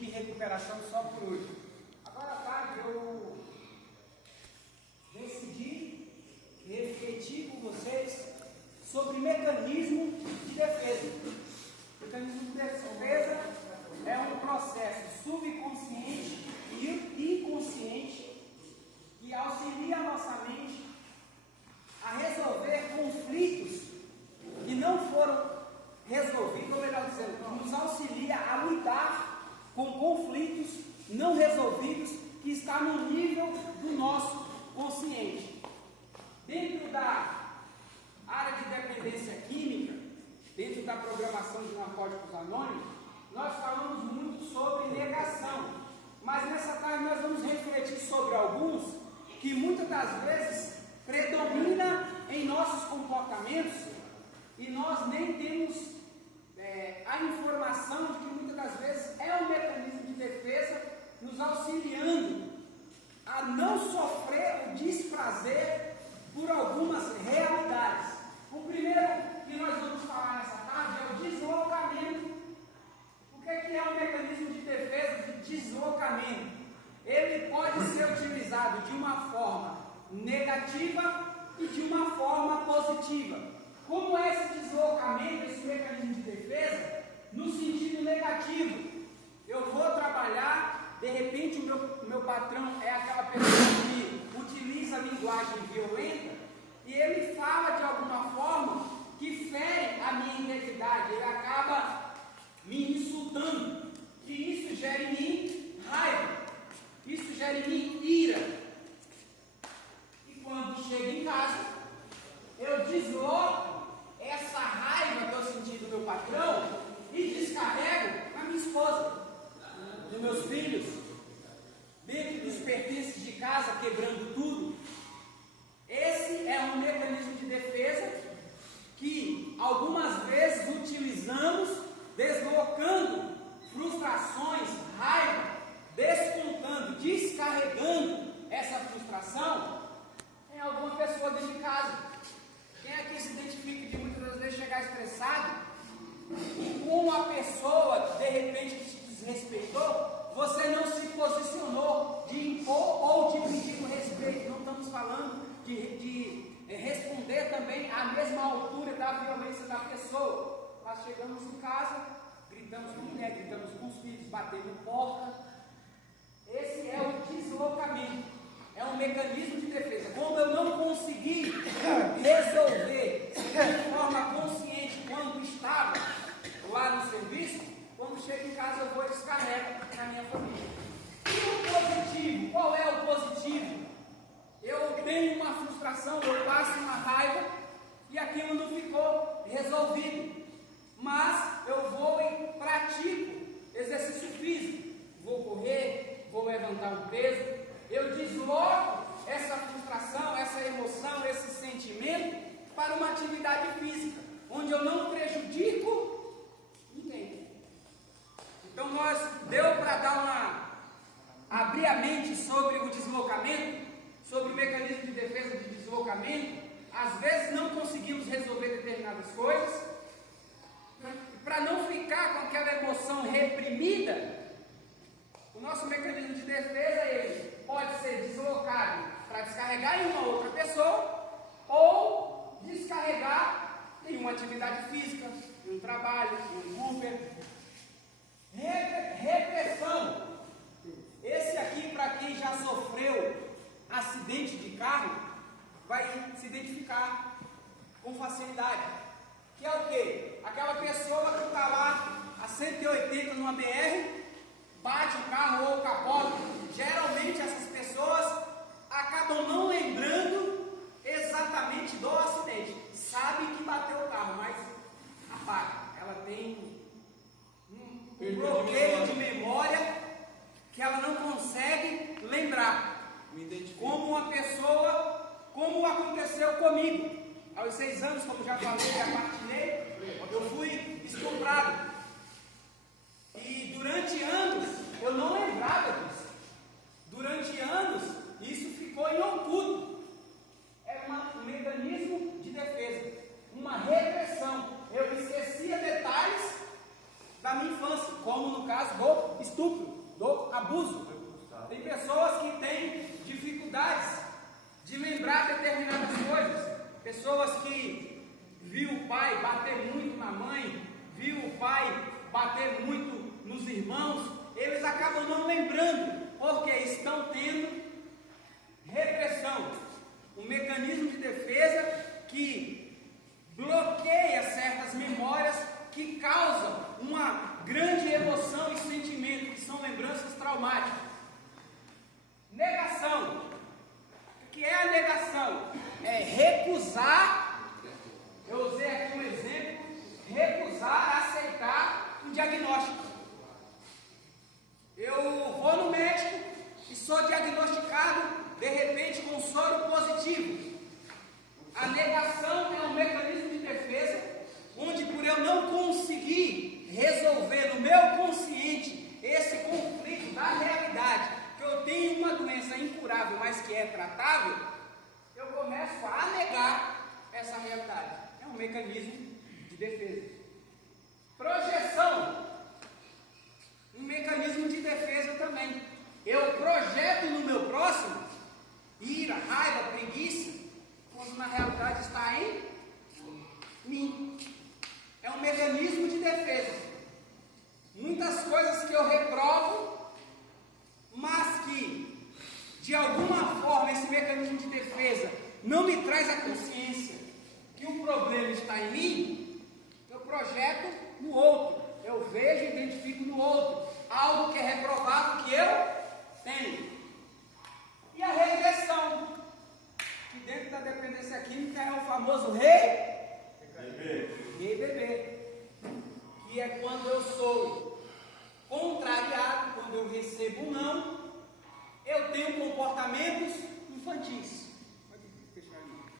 de recuperação só por hoje. Agora à tarde eu decidi refletir com vocês sobre mecanismo de defesa. O mecanismo de defesa é um processo subconsciente e inconsciente que auxilia a nossa mente a resolver conflitos que não foram resolvidos, ou melhor dizendo, que nos auxilia a lidar com conflitos não resolvidos que está no nível do nosso consciente. Dentro da área de dependência química, dentro da programação de Narcóticos Anônimos, nós falamos muito sobre negação, mas nessa tarde nós vamos refletir sobre alguns que muitas das vezes predomina em nossos comportamentos e nós nem temos a informação de que muitas das vezes é um mecanismo de defesa nos auxiliando a não sofrer o desprazer por algumas realidades. O primeiro que nós vamos falar nessa tarde é o deslocamento. O que é um mecanismo de defesa de deslocamento? Ele pode ser utilizado de uma forma negativa e de uma forma positiva. Como é esse deslocamento, esse mecanismo de defesa, no sentido negativo? Eu vou trabalhar, de repente o meu patrão é aquela pessoa que utiliza a linguagem violenta e ele fala de alguma forma que fere a minha integridade, ele acaba me insultando, que isso gera em mim raiva, isso gera em mim ira. E quando chego em casa, eu desloco essa raiva que eu senti do meu patrão e descarrego na minha esposa, nos meus filhos, dentro dos pertences de casa, quebrando tudo. Esse é um mecanismo de defesa que algumas vezes utilizamos, deslocando frustrações, raiva, descontando, descarregando essa frustração em alguma pessoa dentro de casa. Quem aqui se identifica de muitas das vezes chegar estressado e com a pessoa, de repente, que te desrespeitou, você não se posicionou de impor ou de pedir o respeito. Não estamos falando de responder também à mesma altura da violência da pessoa. Nós chegamos em casa, gritamos com a mulher, gritamos com os filhos, batemos porta. Esse é o deslocamento. É um mecanismo de defesa. Como eu não consegui resolver de forma consciente quando estava lá no serviço, quando chego em casa eu vou descarregar na minha família. E o positivo? Qual é o positivo? Eu tenho uma frustração, eu passo uma raiva e aquilo não ficou resolvido. Mas eu vou e pratico exercício físico. Vou correr, vou levantar um peso. Eu desloco essa frustração, essa emoção, esse sentimento para uma atividade física, onde eu não prejudico ninguém. Então deu para abrir a mente sobre o deslocamento, sobre o mecanismo de defesa de deslocamento. Às vezes não conseguimos resolver determinadas coisas, para não ficar com aquela emoção reprimida, o nosso mecanismo de defesa ele pode ser deslocado para descarregar em uma outra pessoa ou descarregar em uma atividade física, em um trabalho, em um Uber. Repressão. Esse aqui, para quem já sofreu acidente de carro, vai se identificar com facilidade. Que é o quê? Aquela pessoa que está lá a 180 numa BR, bate o carro ou capota. Geralmente essas pessoas acabam não lembrando exatamente do acidente. Sabe que bateu o carro, mas apaga. Ela tem um bloqueio de memória que ela não consegue lembrar. Como uma pessoa, como aconteceu comigo. Aos 6 anos, como já falei, já partilhei, eu fui estuprado. E durante anos eu não lembrava disso. Durante anos isso ficou em oculto. É um mecanismo de defesa, uma repressão. Eu esquecia detalhes da minha infância, como no caso do estupro, do abuso. Tem pessoas que têm dificuldades de lembrar determinadas coisas. Pessoas que viu o pai bater muito na mãe, viu o pai bater muito nos irmãos, eles acabam não lembrando, porque estão tendo repressão, um mecanismo de defesa que bloqueia certas memórias que causam uma grande emoção e sentimento, que são lembranças traumáticas. Negação. O que é a negação? É recusar, eu usei aqui um exemplo, recusar aceitar um diagnóstico. Eu vou no médico e sou diagnosticado, de repente, com soro positivo. A negação é um mecanismo de defesa, onde por eu não conseguir resolver no meu consciente esse conflito da realidade, que eu tenho uma doença incurável, mas que é tratável, eu começo a negar essa realidade. É um mecanismo de defesa. Projeção. Um mecanismo de defesa também. Eu projeto no meu próximo ira, raiva, preguiça, quando na realidade está em mim. É um mecanismo de defesa. Muitas coisas que eu reprovo, mas que de alguma forma esse mecanismo de defesa não me traz a consciência que o problema está em mim, eu projeto no outro. Eu vejo e identifico no outro algo que é reprovável que eu tenho. E a regressão, que dentro da dependência química é o famoso RBB, que é quando eu sou contrariado, quando eu recebo um não,